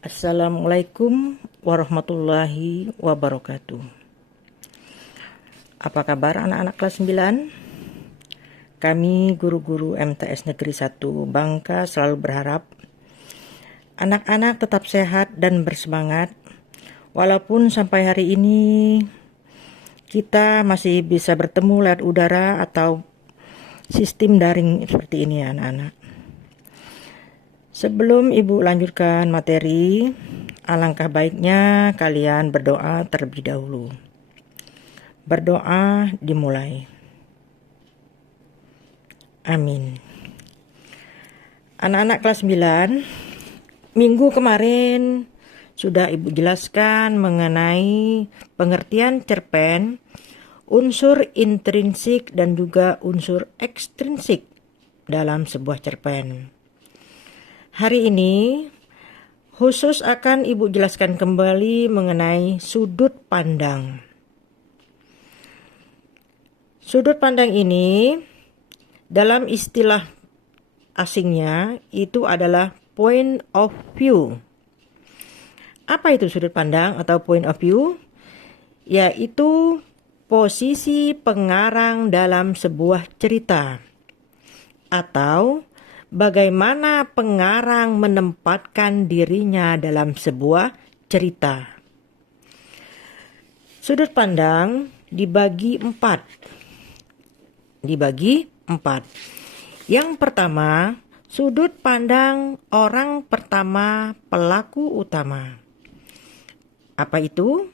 Assalamualaikum warahmatullahi wabarakatuh. Apa kabar anak-anak kelas 9? Kami guru-guru MTS Negeri 1 Bangka selalu berharap anak-anak tetap sehat dan bersemangat. Walaupun sampai hari ini kita masih bisa bertemu lewat udara atau sistem daring seperti ini ya anak-anak. Sebelum Ibu lanjutkan materi, alangkah baiknya kalian berdoa terlebih dahulu. Berdoa dimulai. Amin. Anak-anak kelas 9, minggu kemarin sudah Ibu jelaskan mengenai pengertian cerpen, unsur intrinsik dan juga unsur ekstrinsik dalam sebuah cerpen. Hari ini khusus akan Ibu jelaskan kembali mengenai sudut pandang. Sudut pandang ini dalam istilah asingnya itu adalah point of view. Apa itu sudut pandang atau point of view? Yaitu posisi pengarang dalam sebuah cerita atau bagaimana pengarang menempatkan dirinya dalam sebuah cerita. Sudut pandang dibagi empat. Yang pertama, sudut pandang orang pertama pelaku utama. Apa itu?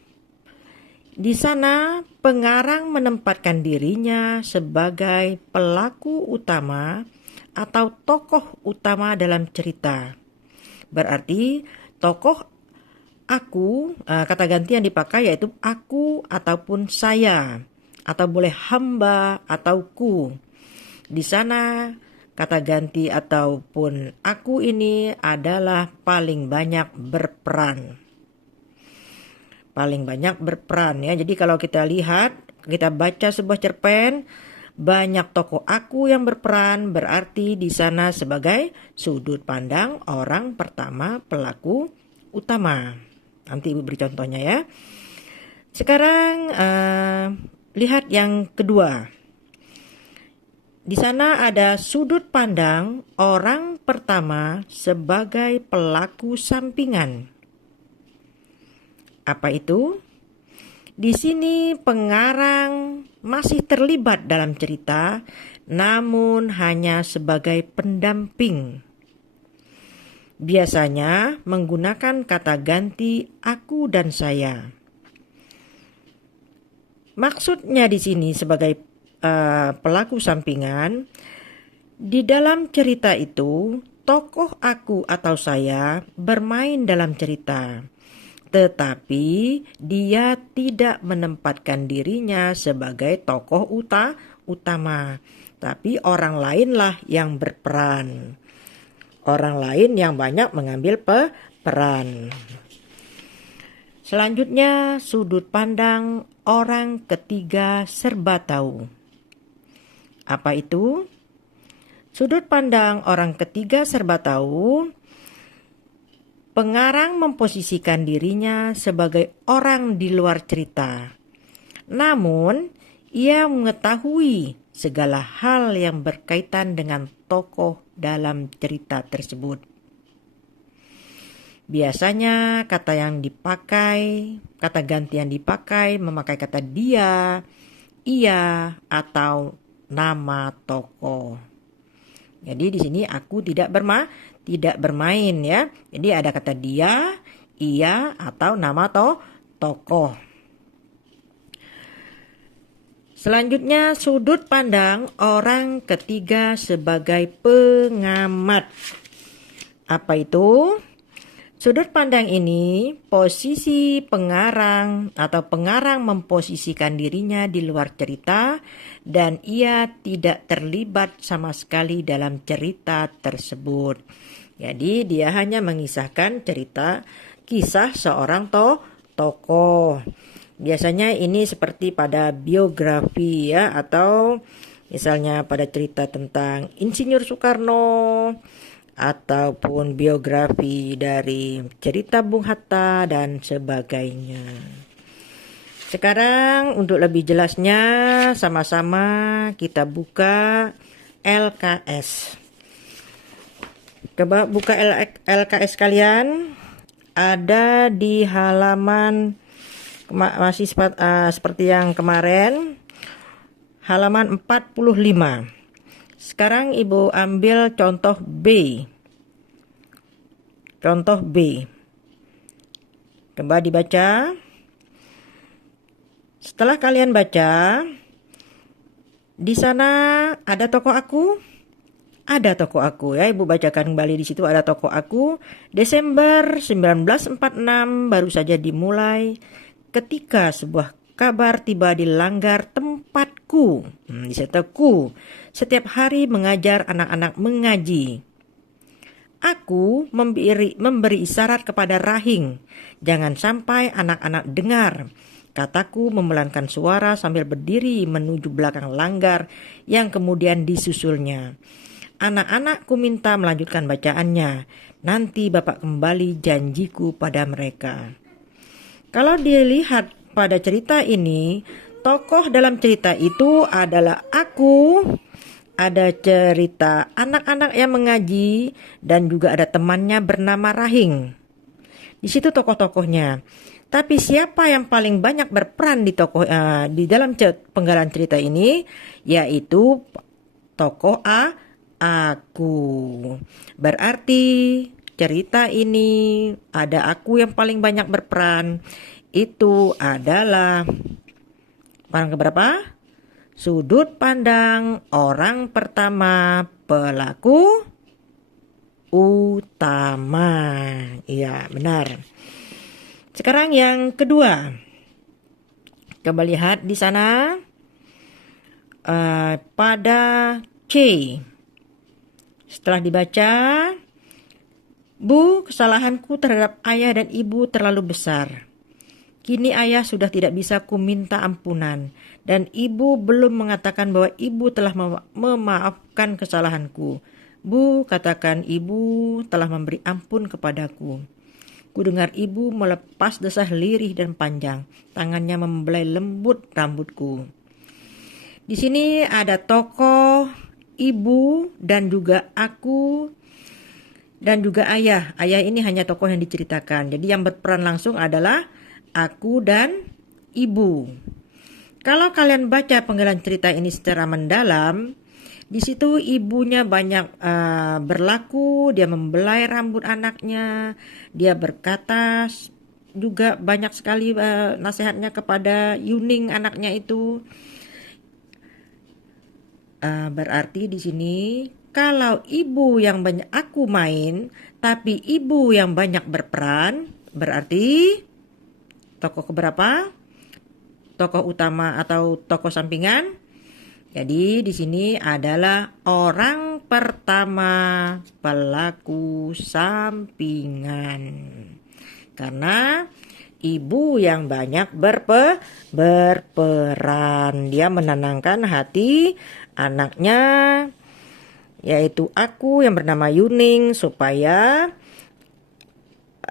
Di sana pengarang menempatkan dirinya sebagai pelaku utama atau tokoh utama dalam cerita. Berarti tokoh aku, kata ganti yang dipakai yaitu aku ataupun saya, atau boleh hamba atau ku. Di sana kata ganti ataupun aku ini adalah paling banyak berperan. Paling banyak berperan ya. Jadi kalau kita lihat, kita baca sebuah cerpen, banyak tokoh aku yang berperan, berarti di sana sebagai sudut pandang orang pertama pelaku utama. Nanti Ibu beri contohnya ya. Sekarang lihat yang kedua. Di sana ada sudut pandang orang pertama sebagai pelaku sampingan. Apa itu? Di sini pengarang masih terlibat dalam cerita, namun hanya sebagai pendamping. Biasanya menggunakan kata ganti aku dan saya. Maksudnya di sini sebagai pelaku sampingan, di dalam cerita itu tokoh aku atau saya bermain dalam cerita. Tetapi dia tidak menempatkan dirinya sebagai tokoh utama. Tapi orang lainlah yang berperan. Orang lain yang banyak mengambil peran. Selanjutnya sudut pandang orang ketiga serba tahu. Apa itu? Sudut pandang orang ketiga serba tahu. Pengarang memposisikan dirinya sebagai orang di luar cerita. Namun, ia mengetahui segala hal yang berkaitan dengan tokoh dalam cerita tersebut. Biasanya kata ganti yang dipakai memakai kata dia, ia, atau nama tokoh. Jadi di sini aku tidak bermain ya. Jadi ada kata dia, ia, atau nama tokoh. Selanjutnya sudut pandang orang ketiga sebagai pengamat. Apa itu? Sudut pandang ini posisi pengarang atau pengarang memposisikan dirinya di luar cerita dan ia tidak terlibat sama sekali dalam cerita tersebut. Jadi dia hanya mengisahkan kisah seorang tokoh. Biasanya ini seperti pada biografi ya, atau misalnya pada cerita tentang Insinyur Soekarno ataupun biografi dari cerita Bung Hatta dan sebagainya. Sekarang untuk lebih jelasnya sama-sama kita buka LKS. Coba buka LKS kalian, ada di halaman masih seperti yang kemarin, halaman 45. Sekarang Ibu ambil contoh B. Contoh B. Coba dibaca. Setelah kalian baca, di sana ada tokoh aku? Ada tokoh aku ya. Ibu bacakan kembali, di situ ada tokoh aku. Desember 1946 baru saja dimulai ketika sebuah kabar tiba di langgar tempatku. Di situ setiap hari mengajar anak-anak mengaji. Aku memberi isyarat kepada Rahing, jangan sampai anak-anak dengar. Kataku memelankan suara sambil berdiri menuju belakang langgar yang kemudian disusulnya. Anak-anakku minta melanjutkan bacaannya. Nanti Bapak kembali janjiku pada mereka. Kalau dilihat pada cerita ini, tokoh dalam cerita itu adalah aku. Ada cerita anak-anak yang mengaji dan juga ada temannya bernama Rahing. Di situ tokoh-tokohnya. Tapi siapa yang paling banyak berperan di dalam penggalan cerita ini? Yaitu tokoh aku. Berarti cerita ini ada aku yang paling banyak berperan. Itu adalah orang keberapa? Sudut pandang orang pertama, pelaku utama. Iya, benar. Sekarang yang kedua. Coba lihat di sana pada C. Setelah dibaca, Bu, kesalahanku terhadap ayah dan ibu terlalu besar. Kini ayah sudah tidak bisa kuminta ampunan, dan ibu belum mengatakan bahwa ibu telah memaafkan kesalahanku. Bu, katakan ibu telah memberi ampun kepadaku. Ku dengar ibu melepas desah lirih dan panjang, tangannya membelai lembut rambutku. Di sini ada tokoh ibu dan juga aku dan juga ayah. Ayah ini hanya tokoh yang diceritakan. Jadi yang berperan langsung adalah aku dan ibu. Kalau kalian baca penggalan cerita ini secara mendalam, di situ ibunya banyak berlaku, dia membelai rambut anaknya, dia berkata juga banyak sekali nasihatnya kepada Yuning anaknya itu. Berarti di sini kalau ibu yang banyak aku main, tapi ibu yang banyak berperan, berarti tokoh keberapa? Tokoh utama atau tokoh sampingan? Jadi di sini adalah orang pertama, pelaku sampingan. Karena ibu yang banyak berperan, dia menenangkan hati anaknya, yaitu aku yang bernama Yuning, supaya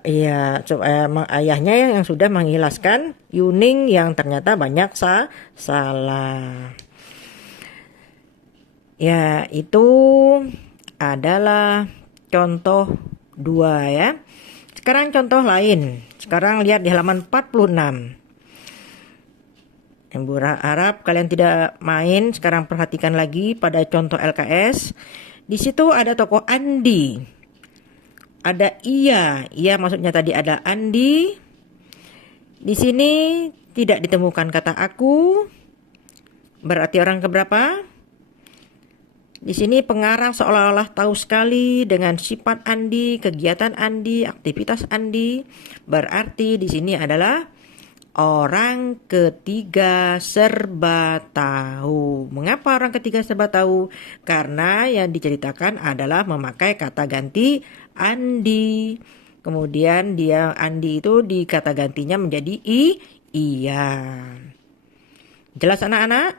ayahnya yang sudah mengikhlaskan Yuning yang ternyata banyak salah. Ya, itu adalah contoh 2 ya. Sekarang contoh lain. Sekarang lihat di halaman 46. Ibu harap kalian tidak main. Sekarang perhatikan lagi pada contoh LKS. Di situ ada tokoh Andi. Ada Iya maksudnya tadi ada Andi. Di sini tidak ditemukan kata aku. Berarti orang keberapa? Di sini pengarang seolah-olah tahu sekali dengan sifat Andi, kegiatan Andi, aktivitas Andi. Berarti di sini adalah orang ketiga serba tahu. Mengapa orang ketiga serba tahu? Karena yang diceritakan adalah memakai kata ganti Andi. Kemudian Andi itu di kata gantinya menjadi iya. Jelas anak-anak?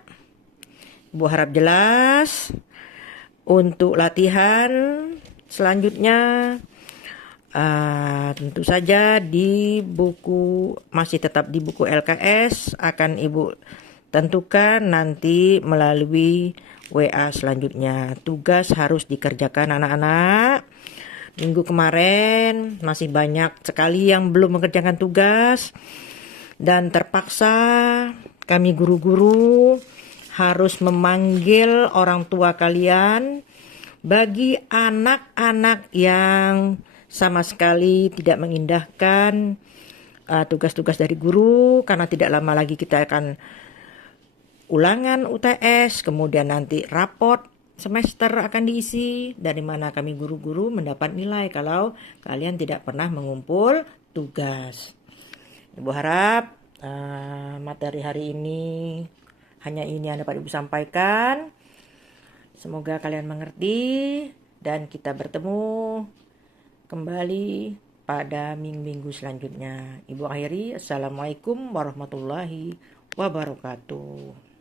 Ibu harap jelas. Untuk latihan Selanjutnya, tentu saja di buku, masih tetap di buku LKS, akan Ibu tentukan nanti melalui WA selanjutnya. Tugas harus dikerjakan anak-anak. Minggu kemarin masih banyak sekali yang belum mengerjakan tugas, dan terpaksa kami guru-guru harus memanggil orang tua kalian. Bagi anak-anak yang sama sekali tidak mengindahkan tugas-tugas dari guru, karena tidak lama lagi kita akan ulangan UTS, kemudian nanti raport semester akan diisi, dari mana kami guru-guru mendapat nilai kalau kalian tidak pernah mengumpul tugas. Ibu harap materi hari ini hanya ini yang dapat Ibu sampaikan. Semoga kalian mengerti dan kita bertemu kembali pada minggu-minggu selanjutnya. Ibu akhiri, Assalamualaikum warahmatullahi wabarakatuh.